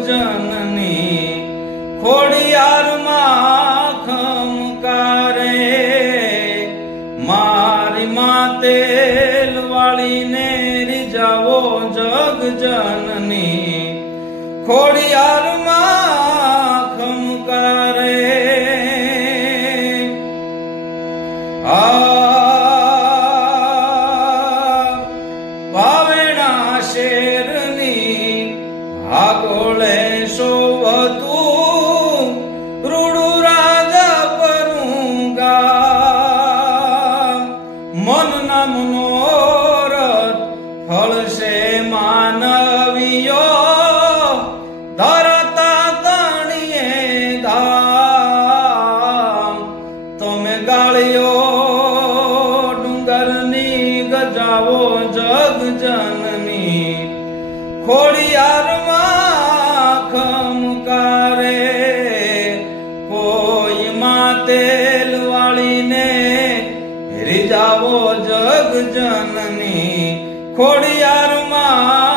જનની ખોડિયારમાં ખમકારે મારી માતે વાળીને રીજાવો જગ જનની ખોડિયારમાં ખમકારે આ ભાવેણા શેરની ગજાવો જગ જનની. ખોડિયારમાં ખમકારે કોઈ માં તેલ વાળીને રીજાવો જગ જનની ખોડિયારમાં